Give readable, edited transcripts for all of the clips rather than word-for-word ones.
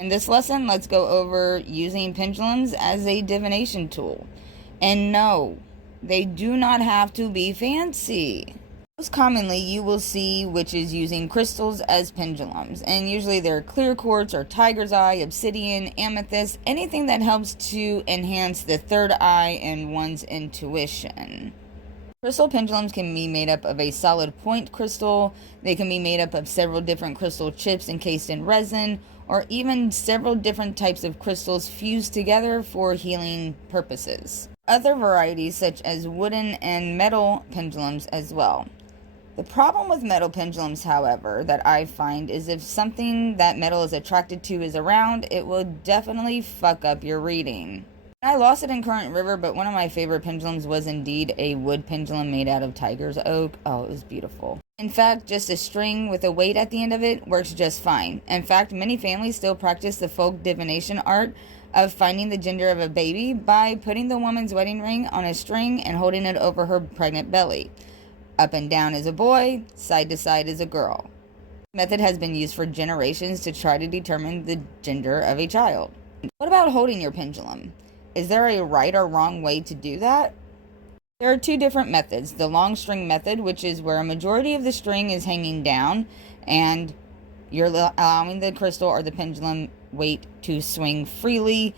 In this lesson, let's go over using pendulums as a divination tool. And no, they do not have to be fancy. Most commonly, you will see witches using crystals as pendulums, and usually they're clear quartz or tiger's eye, obsidian, amethyst, anything that helps to enhance the third eye and one's intuition. Crystal pendulums can be made up of a solid point crystal. They can be made up of several different crystal chips encased in resin, or even several different types of crystals fused together for healing purposes. Other varieties such as wooden and metal pendulums as well. The problem with metal pendulums, however, that I find is if something that metal is attracted to is around, it will definitely fuck up your reading. I lost it in Current River, but one of my favorite pendulums was indeed a wood pendulum made out of tiger's oak. Oh, it was beautiful. In fact, just a string with a weight at the end of it works just fine. In fact, many families still practice the folk divination art of finding the gender of a baby by putting the woman's wedding ring on a string and holding it over her pregnant belly. Up and down is a boy, side to side is a girl. This method has been used for generations to try to determine the gender of a child. What about holding your pendulum? Is there a right or wrong way to do that? There are two different methods. The long string method, which is where a majority of the string is hanging down and you're allowing the crystal or the pendulum weight to swing freely.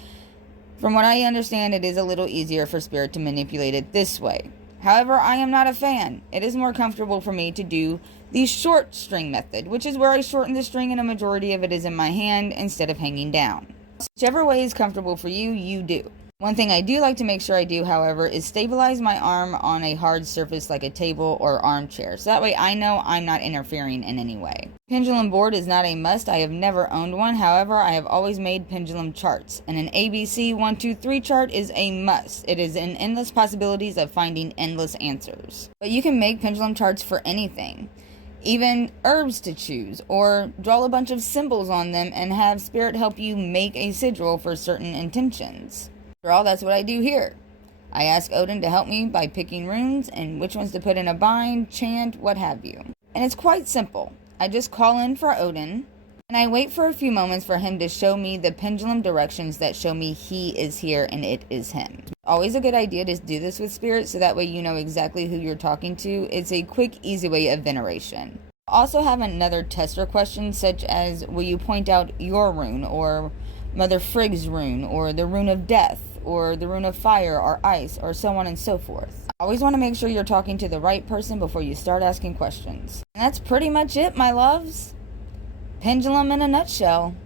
From what I understand, it is a little easier for spirit to manipulate it this way. However, I am not a fan. It is more comfortable for me to do the short string method, which is where I shorten the string and a majority of it is in my hand instead of hanging down. Whichever way is comfortable for you, you do. One thing I do like to make sure I do, however, is stabilize my arm on a hard surface like a table or armchair, so that way I know I'm not interfering in any way. Pendulum board is not a must. I have never owned one. However, I have always made pendulum charts, and an ABC 1, 2, 3 chart is a must. It is an endless possibilities of finding endless answers. But you can make pendulum charts for anything. Even herbs to choose, or draw a bunch of symbols on them and have spirit help you make a sigil for certain intentions. After all, that's what I do here. I ask Odin to help me by picking runes and which ones to put in a bind, chant, what have you. And it's quite simple. I just call in for Odin, and I wait for a few moments for him to show me the pendulum directions that show me he is here and it is him. Always a good idea to do this with spirit so that way you know exactly who you're talking to. It's a quick, easy way of veneration. I also have another tester question such as, will you point out your rune, or Mother Frigg's rune, or the rune of death, or the rune of fire or ice, or so on and so forth. I always want to make sure you're talking to the right person before you start asking questions. And that's pretty much it, my loves. Pendulum in a nutshell.